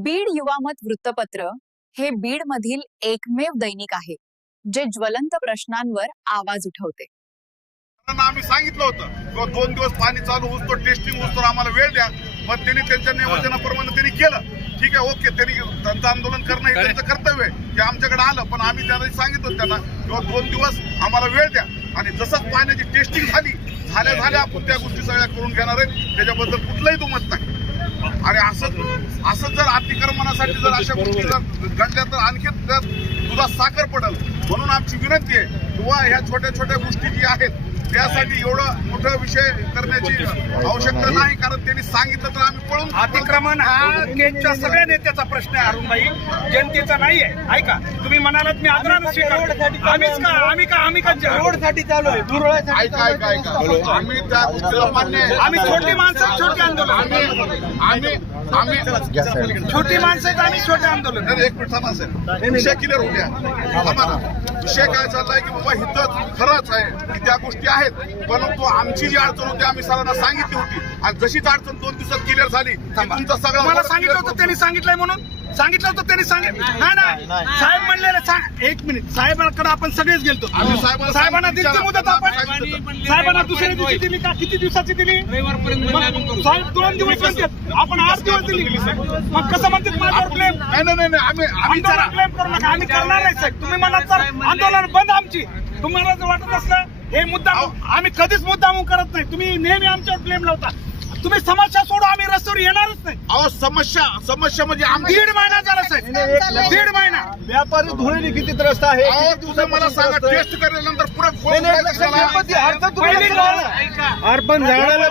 बीड युवामत वृत्तपत्र हे बीड मधील एकमेव दैनिक आहे जे ज्वलंत प्रश्नांवर आवाज उठवते। आम्ही सांगितलं होतं 2 दिवस पाणी चालू होतो, टेस्टिंग होतो, आम्हाला वेळ द्या, पण त्यांनी त्यांच्या नियोजनाप्रमाणे त्यांनी केलं। ठीक आहे, ओके, त्यांनी त्यांचं आंदोलन करणं हे त्यांचं कर्तव्य आहे, ते आमच्याकडे आलं, पण आम्ही त्यांना सांगितलं त्यांना किंवा 2 दिवस आम्हाला वेळ द्या, आणि जसंच पाण्याची टेस्टिंग झाल्या आपण त्या गोष्टी सगळ्या करून घेणार आहे, त्याच्याबद्दल कुठलंही दुमत नाही। आणि असं जर अतिक्रमणासाठी जर अशा गोष्टी घडल्या तर आणखी दुधात साखर पडेल, म्हणून आमची विनंती आहे किंवा ह्या छोट्या छोट्या गोष्टी जी आहेत त्यासाठी एवढं मोठा विषय करण्याची आवश्यकता नाही, कारण त्यांनी सांगितलं तर आम्ही पळून। अतिक्रमण हा केजच्या सगळ्या नेत्याचा प्रश्न आहे अरुणभाई, जनतेचा नाही आहे। ऐका, तुम्ही म्हणालात मी आदरानं स्वीकारतो, आम्ही का रोडसाठी चालू आहे, ऐका आम्ही त्या गोष्टीला मान्य आहे। आम्ही छोटी माणसं छोटे आंदोलन, आम्ही छोटी माणसं आहेत, आम्ही छोटे आंदोलन। एक मिनिट थांबा साहेब, विषय क्लिअर होऊ द्या, थांबा ना। विषय काय चाललाय की बाबा हिथं खरंच आहे की त्या गोष्टी आहेत, परंतु आमची जी अडचण होती आम्ही सरांना सांगितली होती, आणि जशीच अडचण 2 दिवसात क्लिअर झाली तुमचं सगळं मला सांगितलं होतं, त्यांनी सांगितलंय म्हणून सांगितलं होतं, त्यांनी सांगितलं नाही साहेब म्हणलेले। एक मिनिट, साहेबांकडे आपण सगळेच गेलतो, साहेबांना दिली मुदत, आपण साहेबांना दुसऱ्या दिवशी दिली का, किती दिवसाची दिली? साहेब 2 दिवस म्हणतात, आपण 8 दिवस दिली, मग कसं म्हणतात माझ्यावर क्लेम? नाही आम्ही क्लेम करू नका, आम्ही करणार नाही साहेब। तुम्ही म्हणत तर आंदोलन बंद आमची, तुम्हाला जर वाटत असलं हे मुद्दा, आम्ही कधीच मुद्दाम करत नाही, तुम्ही नेहमी आमच्यावर क्लेम लावता। तुम्ही समस्या सोडू, आम्ही रस्त्यावर येणारच नाही। अहो समस्या म्हणजे 1.5 महिना झाला साहेब, 1.5 महिना। व्यापारी धुळेली किती त्रस्त आहे? अहो तुझं मला सांगा, टेस्ट केल्यानंतर पुढे अर्पण झाडाला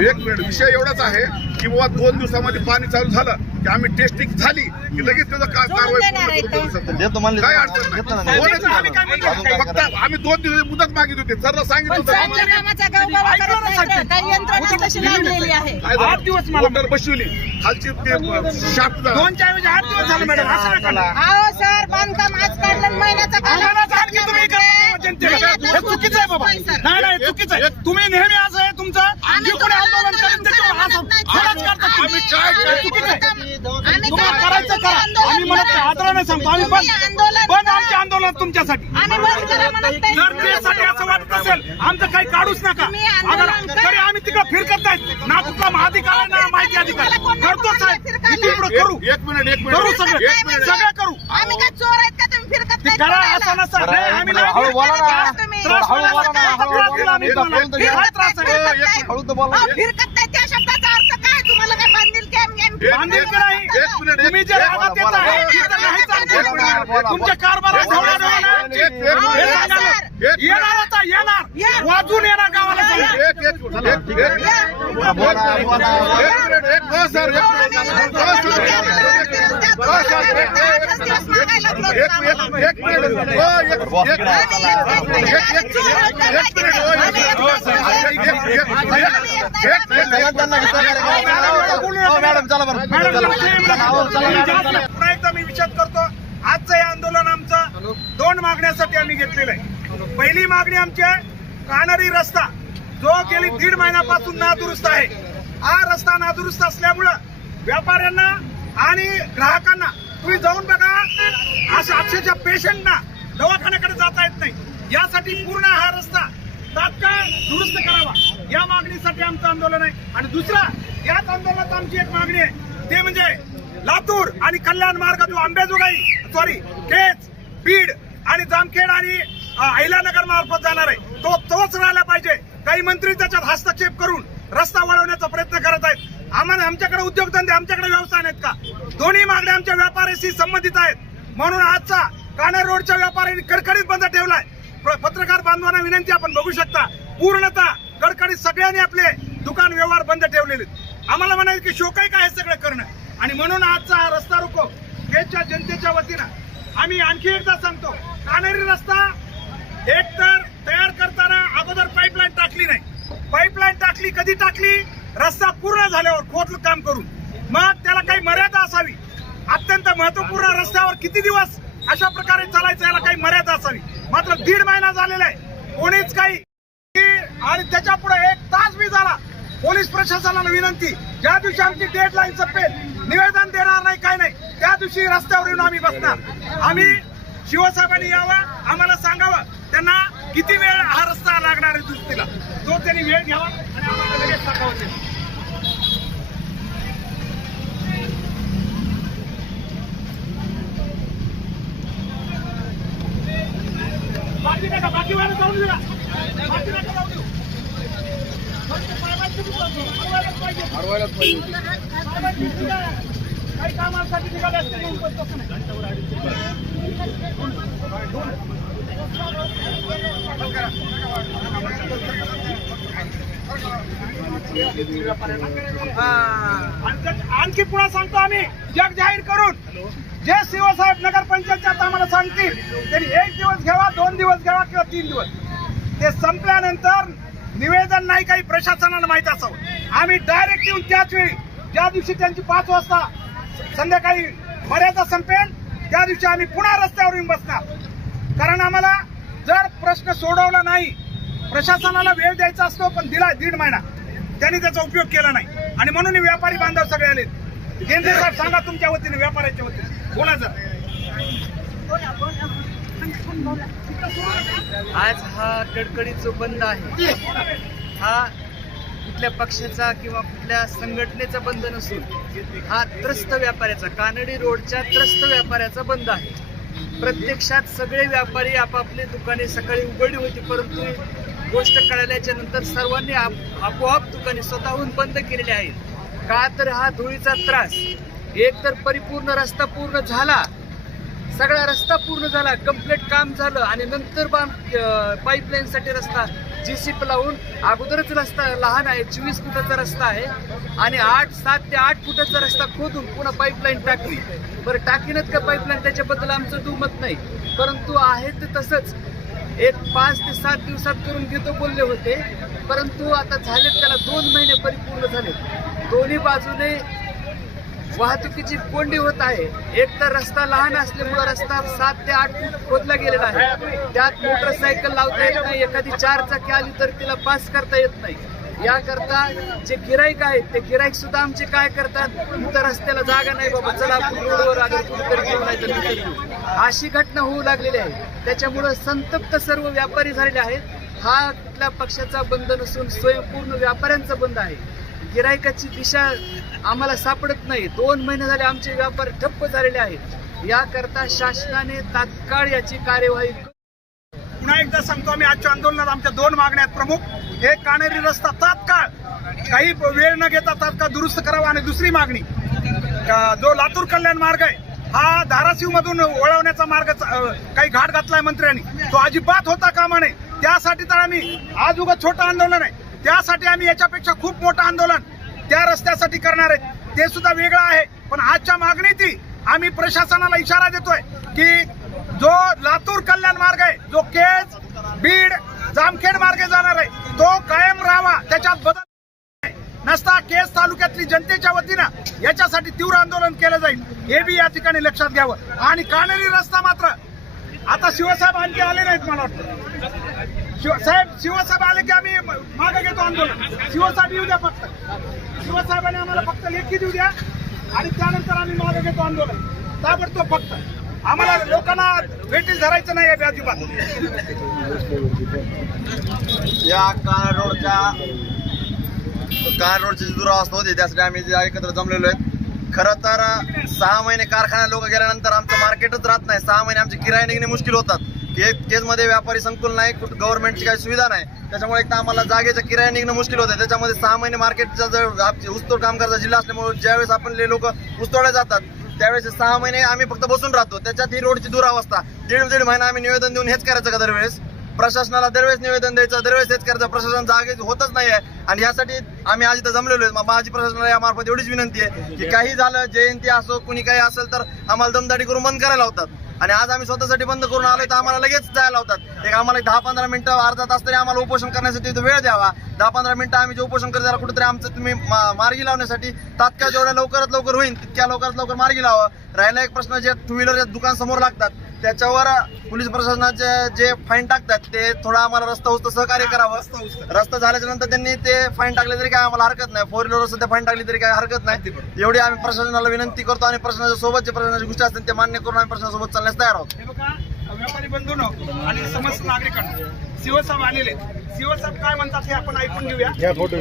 एक मिनिट विषय एवढाच आहे की बाबा 2 दिवसामध्ये पाणी चालू झालं की आम्ही टेस्टिंग झाली की लगेच त्याचा कारवाई काय अडचण नाही। फक्त आम्ही 2 दिवस मुदत मागित होते, सरला सांगितलं आठ दिवस मला बसवली खालची शाफ्ट 2च्या ऐवजी 8 दिवस झाले मॅडम, असं नका ना। अहो सर, बांधकाम आज काढलं महिन्याचा हे चुकीचं आहे बाबा, नाही चुकीचं आहे। तुम्ही नेहमी असं आहे तुमचं आंदोलन करून आम्ही काय चुकीचं आहे, तुम्हाला करायचं करा, आम्ही म्हणत आदराने सांगतो, आम्ही बंद आमचे आंदोलन तुमच्यासाठी। जर त्यासाठी असं वाटत असेल आमचं काही काढूच नका, अगर तरी आम्ही तिकडे फिरकत नाहीत ना, कुठला महाधिकार आहे ना माहिती अधिकार करतो साहेब, करू एक मिनिट करू सगळं करू, आम्ही काय चोर आहेत का तुम्ही फिरकत नाही? करा असं नसतं, आम्ही त्रास फिरकत नाही त्या शब्दाचा अर्थ काय? तुम्हाला काय बांधील की नाही? तुम्ही जे रागात येत आहे तुमच्या कारभारात येणार आता, येणार वाजून येणार गावाला पुन्हा एकदा मी विचार करतो, आजचं हे आंदोलन आमचं 2 मागण्यासाठी आम्ही घेतलेलं आहे। पहिली मागणी आमची आहे, कानडी रस्ता जो गेली 1.5 महिन्यापासून नादुरुस्त आहे। हा रस्ता नादुरुस्त असल्यामुळं व्यापाऱ्यांना आणि ग्राहकांना, तुम्ही जाऊन बघा, अक्षरशः पेशंटना दवाखान्याकडे जाता येत नाही, यासाठी पूर्ण हा रस्ता तात्काळ दुरुस्त करावा, या मागणीसाठी आमचं आंदोलन आहे। आणि दुसरा, याच आंदोलनात आमची एक मागणी आहे, ते म्हणजे लातूर आणि कल्याण मार्ग जो अंबेजोगाई केज, बीड आणि जामखेड आणि अहिल्यानगर मार्फत जाणार आहे, तोच राहिला पाहिजे। काही मंत्री त्याच्यात हस्तक्षेप करून रस्ता वळवण्याचा प्रयत्न करत आहेत। आमच्याकडे उद्योगधंदे, आमच्याकडे व्यवसाय नाहीत का? दोन्ही मागण्या आमच्या व्यापाऱ्याशी संबंधित आहेत, म्हणून आजचा कान्हे रोडच्या व्यापाऱ्यांनी कडकडीत बंद ठेवलाय। पत्रकार बांधवांना विनंती, आपण बघू शकता पूर्णतः कडकडीत सगळ्यांनी आपले दुकान व्यवहार बंद ठेवलेले। आम्हाला म्हणायचं की शोकाय काय हे सगळं करणं, आणि म्हणून आजचा हा रस्ता रोको केजच्या जनतेच्या वतीनं आम्ही आणखी एकदा सांगतो, कान्हेरी रस्ता एकतर तयार करताना अगोदर पाईपलाईन टाकली नाही, पाईपलाईन टाकली कधी टाकली? रस्ता पूर्ण झाल्यावर खोदलं काम करून, मग त्याला काही मर्यादा असावी। अत्यंत महत्वपूर्ण रस्त्यावर किती दिवस अशा प्रकारे चालायचं, याला काही मर्यादा असावी। मात्र 1.5 महिना झालेला आहे, कोणीच काही, आणि त्याच्या पुढे 1 तास बी झाला पोलीस प्रशासनाला विनंती, ज्या दिवशी आमची डेडलाईन संपेल, निवेदन देणार नाही काय नाही, त्या दिवशी रस्त्यावर येऊन आम्ही बसणार. आम्ही शिवसाहेबांनी यावं, आम्हाला सांगावं त्यांना किती वेळ हा रस्ता लागणार आहे दुरुस्तीला, तो त्यांनी वेळ घ्यावा आणि आम्हाला लगेच सांगावं ते. बाकी नका, बाकी वाला जाऊन देऊ ना. बाकी नका जाऊ देऊ. फक्त साहेबांची अडवायलाच पाहिजे. साहेबांची काही कामासाठी निघाले असते म्हणून पण तसं नाही. आणखी पुन्हा सांगतो आम्ही जग जाहीर करून, जे शिवसाहेब नगरपंचायतच्या आता आम्हाला सांगतील त्यांनी 1 दिवस घ्यावा, 2 दिवस घ्यावा किंवा 3 दिवस, ते संपल्यानंतर निवेदन नाही काही प्रशासनाला माहित असावं, आम्ही डायरेक्ट येऊन त्याच वेळी, ज्या दिवशी त्यांची 5 वाजता संध्याकाळी मर्यादा संपेल त्या दिवशी आम्ही पुन्हा रस्त्यावर येऊन बसणार. कारण आम्हाला जर प्रश्न सोडवला नाही, प्रशासनाला वेळ द्यायचा असतो पण दिला 1.5 महिना, त्यांनी त्याचा उपयोग केला नाही आणि म्हणून हे व्यापारी बांधव सगळे आले. केंद्रे साहेब सांगा तुमच्या वतीने, व्यापाऱ्याच्या वतीने बोला. जर आज हा कडकडीत जो बंद आहे हा कुठल्या पक्षाचा किंवा कुठल्या संघटनेचा बंद नसून हा त्रस्त व्यापाऱ्याचा, कानडी रोडच्या त्रस्त व्यापाऱ्याचा बंद आहे. प्रत्यक्षात सगळे व्यापारी आपापले दुकाने सकाळी उघडली होती, परंतु गोष्ट कळाल्याच्या नंतर सर्वांनी आपोआप दुकाने स्वतःहून बंद केलेली आहेत. का तर हा धुळीचा त्रास, एक तर परिपूर्ण रस्ता पूर्ण झाला, सगळा रस्ता पूर्ण झाला, कंप्लीट काम झालं आणि नंतर पाईपलाईनसाठी रस्ता JCB लावून, अगोदरच रस्ता लहान आहे, 24 फुटाचा रस्ता आहे आणि 7 ते 8 फुटाचा रस्ता खोदून पुन्हा पाईपलाईन टाकली. बरं टाकीनच का पाईपलाईन त्याच्याबद्दल आमचं दुमत नाही, परंतु आहे ते तसंच एक 5 ते 7 दिवसात करून घेतो बोलले होते, परंतु आता झालेत त्याला 2 महिने परिपूर्ण झाले. दोन्ही बाजूने वाहतुकीची कोंडी होत आहे. एक तर रस्ता लहान असल्यामुळे रस्ता 7 ते 8 फूट खोदला गेलेला आहे, त्यात मोटरसायकल लावता येत नाही, एखादी 4 चाकी आली तर तिला पास करता येत नाही. याकरता जे गिराईक आहेत ते गिराईक सुद्धा आमचे काय करतात, तर रस्त्याला जागा नाही बाबा, चला रोडवर अगर कुठेतरी घेऊन नाही तर तिथे घेऊ, अशी घटना होऊ लागलेली आहे. त्याच्यामुळं संतप्त सर्व व्यापारी झालेले आहेत. हा कुठल्या पक्षाचा बंद नसून स्वयंपूर्ण व्यापाऱ्यांचा बंद आहे. गिरायकाची दिशा आम्हाला सापडत नाही. 2 महिने झाले आमचे व्यापार ठप्प झालेले आहेत. याकरता शासनाने तात्काळ याची कार्यवाही. पुन्हा एकदा सांगतो, आम्ही आजच्या आंदोलनात आमच्या 2 मागण्या आहेत प्रमुख. एक, कानेरी रस्ता तात्काळ काही वेळ न घेता तात्काळ दुरुस्त करावा आणि दुसरी मागणी, जो लातूर कल्याण मार्ग आहे हा धाराशिव मधून वळवण्याचा मार्ग काही घाट घातलाय मंत्र्यांनी, तो अजिबात होता कामा नये. त्यासाठी तर आम्ही आज उगा छोटं आंदोलन आहे, त्यासाठी आम्ही याच्यापेक्षा खूप मोठं आंदोलन त्या रस्त्यासाठी करणार आहेत, ते सुद्धा वेगळं आहे. पण आजच्या मागणीती आम्ही प्रशासनाला इशारा देतोय की जो लातूर कल्याण मार्ग आहे, जो केज बीड जामखेड मार्गे जाणार आहे, तो कायम राहावा, त्याच्यात बदल नसता. केज तालुक्यातली जनतेच्या वतीनं याच्यासाठी तीव्र आंदोलन केलं जाईल, हे बी या ठिकाणी लक्षात घ्यावं. आणि कानेरी रस्ता मात्र आता शिवसाहेब आणखी आले नाहीत, मला वाटतं शिवसाहेब आले की आम्ही मागे घेतो आंदोलन. शिवसाहेब येऊ द्या, फक्त शिवसाहेबांनी आम्हाला फक्त लेखी देऊ द्या आणि त्यानंतर आम्ही मागे घेतो आंदोलन ताबडतोब. फक्त आम्हाला लोकांना भेटीस धरायचं नाही आहे अजिबात. या कान रोडची जी दुरावस्था होती त्यासाठी आम्ही एकत्र जमलेलो आहेत. खरं तर 6 महिने कारखाना लोक गेल्यानंतर आमचं मार्केटच राहत नाही. 6 महिने आमचे किराये निघणे मुश्किल होतात. केजमध्ये व्यापारी संकुल नाही, गव्हर्नमेंटची काही सुविधा नाही, त्याच्यामुळे एक तर आम्हाला जागेचा किराया निघणं मुश्किल होतं. त्याच्यामध्ये 6 महिने मार्केटचा जर ऊसतोड कामगारचा जिल्हा असल्यामुळे ज्यावेळेस आपण लोक ऊसतोडे जातात त्यावेळेस 6 महिने आम्ही फक्त बसून राहतो. त्याच्यात ही रोडची दुरावस्था. 1.5 महिना आम्ही निवेदन देऊन हेच करायचं का दरवेळेस? प्रशासनाला दरवेळेस निवेदन द्यायचं, दरवेळेस हेच करायचं. प्रशासन जागे होतच नाही आहे आणि यासाठी आम्ही आज इथं जमलेलो आहे. माझी प्रशासनाला यामार्फत एवढीच विनंती आहे की काही झालं, जयंती असो कुणी काही असेल तर आम्हाला दमदाटी करून बंद करायला लावतात आणि आज आम्ही स्वतःसाठी बंद करून आलोय तर आम्हाला लगेच जायला लावतात. एक आम्हाला 10-15 मिनिटं अर्धा तास तरी आम्हाला उपोषण करण्यासाठी इथं वेळ द्यावा. 10-15 मिनिटं आम्ही जे उपोषण करतो त्याला कुठेतरी आमचं तुम्ही मार्गी लावण्यासाठी तात्काळ जेवढ्या लवकरात लवकर होईल तितक्या लवकरात लवकर मार्गी लावा. राहिला एक प्रश्न, जे 2 व्हीलर दुकान समोर लागतात त्याच्यावर पोलीस प्रशासनाचे जे फाईन टाकतात ते थोडं आम्हाला रस्ता उस्त सहकार्य करावं. रस्ता झाल्याच्या नंतर त्यांनी ते फाईन टाकले तरी काय आम्हाला हरकत नाही. 4 व्हीलरवर सध्या फाईन टाकली तरी काय हरकत नाही. एवढी आम्ही प्रशासनाला विनंती करतो आणि प्रशासनाच्या सोबत जे प्रशासनाची गोष्टी असतात ते मान्य करून आम्ही प्रशासनासोबत चालण्यास तयार आहोत. हे बघा, व्यापारी बंधूंनो आणि समस्त नागरिकांना शिवसाहेब आलेले. शिवसाहेब काय म्हणतात हे आपण ऐकून घेऊया.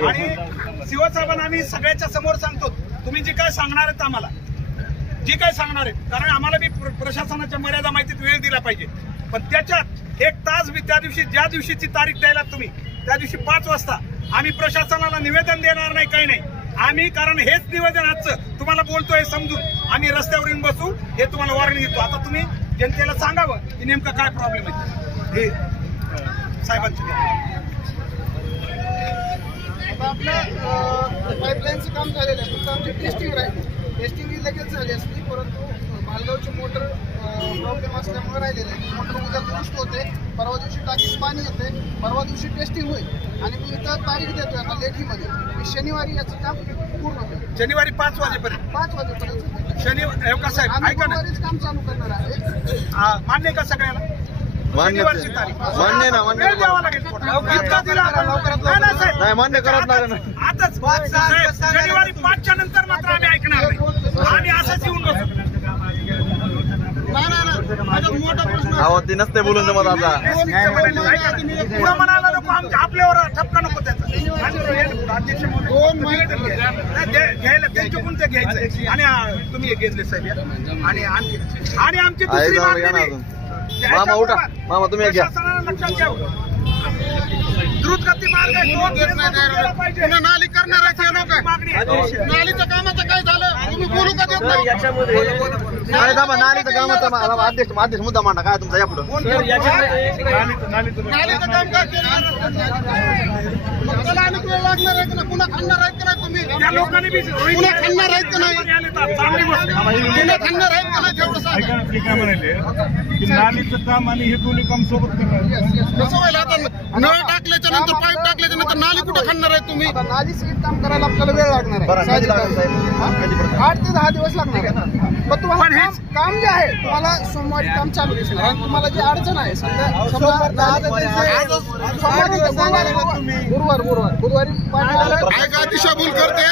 आणि शिवसाहेबांना आम्ही सगळ्याच्या समोर सांगतो, तुम्ही जे काय सांगणार आहेत आम्हाला, जे काय सांगणार आहेत, कारण आम्हाला बी प्रशासनाच्या मर्यादा माहितीत वेळ दिला पाहिजे. पण त्याच्यात 1 तास बी त्या दिवशी, ज्या दिवशीची तारीख द्यायला तुम्ही, त्या दिवशी 5 वाजता आम्ही प्रशासनाला निवेदन देणार नाही, काही नाही आम्ही. कारण हेच निवेदन आजचं तुम्हाला बोलतोय समजून आम्ही रस्त्यावर येऊन बसू, हे तुम्हाला वॉर्निंग देतो. आता तुम्ही जनतेला सांगावं की नेमका काय प्रॉब्लेम आहे हे साहेबांचं. आपलं पाईपलाईनचं काम झालेलं आहे, फक्त आमची टेस्टिंग राहिली. टेस्टिंग ही लगेच झाली असती, परंतु मालगावची मोटर प्रॉब्लेम असल्यामुळे राहिलेलं आहे. मोटर उद्या दुरुस्त होते, परवा दिवशी टाकीत पाणी येते, परवा दिवशी टेस्टिंग होईल आणि मी इथं तारीख देतोय आता लेखीमध्ये मी शनिवारी याचं काम पूर्ण होईल. शनिवारी 5 वाजेपर्यंत 5 वाजेपर्यंत शनिवारी का साहेब आम्ही ऐका ना, गुरुवारीच काम चालू करणार आहे. मान्य का सगळ्याला? मान्य शनिवारची तारीख मान्य ना मान्य वेळ द्यावा लागेल थोडा. इतका दिला आपण. नाही, नाही, साहेब. नाही मान्य करत नाही ना. आताच साहेब, शनिवारी 5च्या नंतर मात्र आम्ही ऐकणार नाही. आम्ही असंच येऊन बसू. मोठा प्रश्न अहो ते नसते बोलून जमत आता. पुढं म्हणाला नको, आपल्यावर ठपका नको त्याचा. अध्यक्ष घ्यायला त्यांच्याकडून ते घ्यायचं आणि तुम्ही हे घेतले साहेब या. आणि आमची दुसरी मागणी बी. मामा उठा, मामा तुम्ही घ्या. प्रशासनाला लक्षात घ्यावं. द्रुतगती मार्ग आहे, तो केला पाहिजे. नाली करणार आहे लोक मागणी आहे. नालीच्या कामाचं काय झालं तुम्ही बोलू का देत नाही? अरे दाबा नालीचं कामाचा अध्यक्ष मुद्दा मांडा काय तुमचा यापुढं. नालीचं काम काय केलं? मग त्याला आणि वेळ लागणार आहे का नाही? पुन्हा खाणार आहेत का नाही तुम्ही? त्या लोकांनी बी पुन्हा खाणार आहेत का नाही? चांगली गोष्ट आहे. पुन्हा खाणार आहेत का नाही तेवढं सांगा. नालीचं काम आणि हे दोन्ही काम सोबत करणार. कसं व्हायला आता नळ टाकल्याच्या नंतर पाईप टाकल्याच्या नंतर नाली कुठं खाणार आहे तुम्ही? नाली सीट काम करायला आपल्याला वेळ लागणार आहे. 8 ते 10 दिवस लागणार आहे. पण तुम्हाला काम जे आहे तुम्हाला सोमवारी काम चालू दिसणार आणि तुम्हाला जी अडचण आहे बुधवारी काय दिशाभूल करते.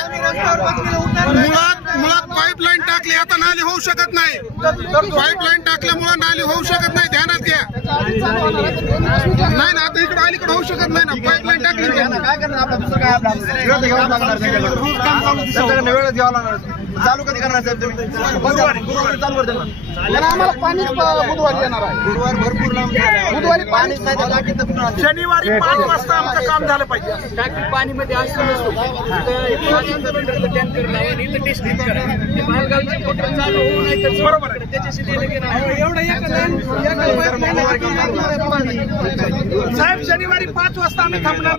मुळात पाईपलाईन टाकली आता नाली होऊ शकत नाही. पाईपलाईन टाकल्यामुळे नाली होऊ शकत नाही, ध्यानात घ्या. नाही ना आता इकडे अलीकडे होऊ शकत नाही ना, पाईपलाईन टाकली काय करणार आपला दुसरं काय आपला वेळ घ्यावा लागणार. चालू कधी करणार साहेब तुम्ही? गुरुवारी चालू कर देणार. आम्हाला पाणी बुधवारी येणार आहे. गुरुवार भरपूर लांब बुधवारी पाणीच नाही तर टाकीत तर पुन्हा शनिवारी 5 वाजता आमचं काम झालं पाहिजे. टाकी पाणीमध्ये असं नसतो. टँकर लावून इथं टेस्टिंग करा. मालगावची मोटर चालू होऊ नाही तर बरोबर आहे. त्याच्याशी दिलं की नाही. साहेब शनिवारी 5 वाजता आम्ही थांबणार.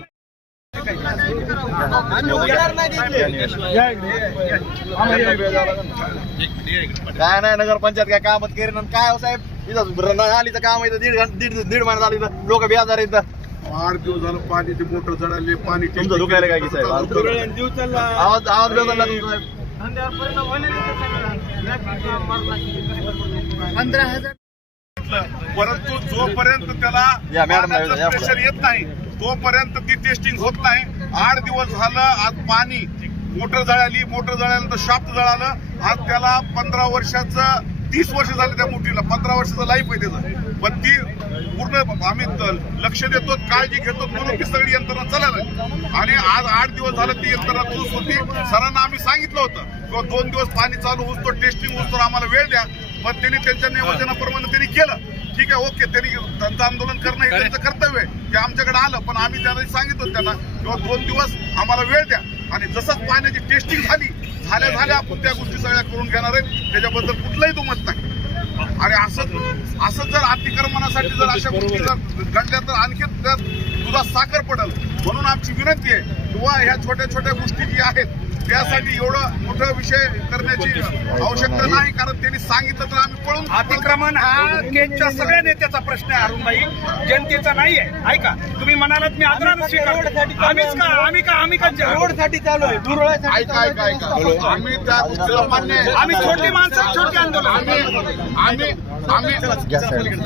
काय नाही नगरपंचायत काय कामच करेन आणि काय हो साहेब इथं नालीचं काम आहे दीड महिना झालं इथं लोक बेजार इथं. 8 दिवस झालं पाणी ते मोटर जळाले पाणी तुमचं दुखायला काय की साहेब आवाज बेजारला तुमचा साहेब. 15,000 परंतु जोपर्यंत त्याला या, मॅडम, पाण्याचं या, प्रेशर येत नाही तोपर्यंत ती टेस्टिंग होत नाही. 8 दिवस झालं आज पाणी मोटर जळाल्यानंतर शाफ्ट जळालं. आज त्याला 15 वर्षाचं 30 वर्ष झाले त्या मोटरीला, 15 वर्षाचं लाईफ आहे त्याचं. पण ती पूर्ण आम्ही लक्ष देतो, काळजी घेतो म्हणून ती सगळी यंत्रणा चालत आणि आज 8 दिवस झालं ती यंत्रणा दुरुस्त होती. सरांना आम्ही सांगितलं होतं किंवा 2 दिवस पाणी चालू होतो टेस्टिंग होतो आम्हाला वेळ द्या. पण त्यांनी त्यांच्या नियोजनाप्रमाणे त्यांनी केलं. ठीक आहे, ओके, त्यांनी त्यांचं आंदोलन करणं हे त्यांचं कर्तव्य आहे. ते आमच्याकडे आलं पण आम्ही त्यांना सांगितलं त्यांना किंवा 2 दिवस आम्हाला वेळ द्या आणि जसंच पाण्याची टेस्टिंग झाल्या आपण त्या गोष्टी सगळ्या करून घेणार आहेत. त्याच्याबद्दल कुठलंही दुमत नाही. आणि असं जर अतिक्रमणासाठी जर अशा गोष्टी जर घडल्या तर आणखी दुधात साखर पडेल. म्हणून आमची विनंती आहे किंवा ह्या छोट्या गोष्टी जी आहेत त्यासाठी एवढं मोठा विषय करण्याची आवश्यकता नाही. कारण त्यांनी सांगितलं तर आम्ही पळून. अतिक्रमण हा केजच्या सगळ्या नेत्याचा प्रश्न आहे अरुणबाई, जनतेचा नाही आहे. ऐका, तुम्ही म्हणालात मी आदरानं स्वीकारतो. आम्ही का रोडसाठी चालू आहे. ऐका आम्ही त्या गोष्टीला मान्य आहे. आम्ही छोटी माणसं छोटी आंदोलन आम्ही आम्ही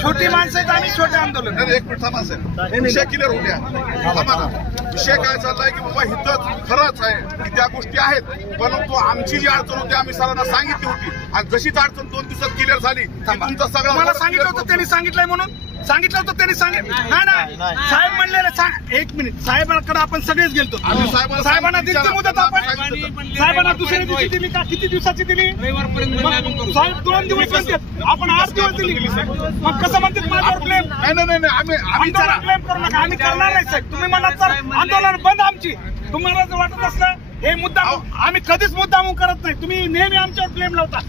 छोटी माणसं आहेत, आम्ही छोटे आंदोलन. नाही, एक मिनिट थांबा साहेब, विषय क्लिअर होऊ द्या. थांबा ना. विषय काय चाललाय की बाबा इथं खरंच आहे की त्या गोष्टी आहेत, परंतु आमची जी अडचण होती आम्ही सरांना सांगितली होती आणि जशीच अडचण 2 दिवसात क्लिअर झाली की तुमचा सगळा मला सांगितलं होतं त्यांनी सांगितलंय म्हणून सांगितलं होतं त्यांनी सांगितलं नाही साहेब म्हणलेले. एक मिनिट, साहेबांकडे आपण सगळेच गेलतो. आम्ही साहेबांना साहेबांना सांगितलं. दिली मुदत आपण सांगितलं. साहेबांना दुसऱ्या दिवशी दिली का किती दिवसाची दिली? मग साहेब 2 दिवस म्हणतात, आपण 8 दिवस दिली. मग कसं म्हणतात माझ्यावर क्लेम? नाही आम्ही आंदोलन क्लेम करू नका, आम्ही करणार नाही साहेब. तुम्ही म्हणलात तर आंदोलन बंद आमची. तुम्हाला जर वाटत असलं हे मुद्दा आम्ही कधीच मुद्दाम करत नाही. तुम्ही नेहमी आमच्यावर क्लेम लावता.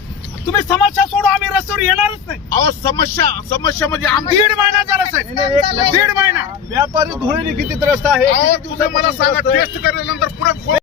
तुम्ही समस्या सोडू, आम्ही रस्त्यावर येणारच नाही. अहो समस्या म्हणजे आमची 1.5 महिना झाला साहेब, 1.5 महिना. व्यापारी धुळेने किती त्रस्त आहे? अहो तुम्ही मला सांगा टेस्ट केल्यानंतर पुढे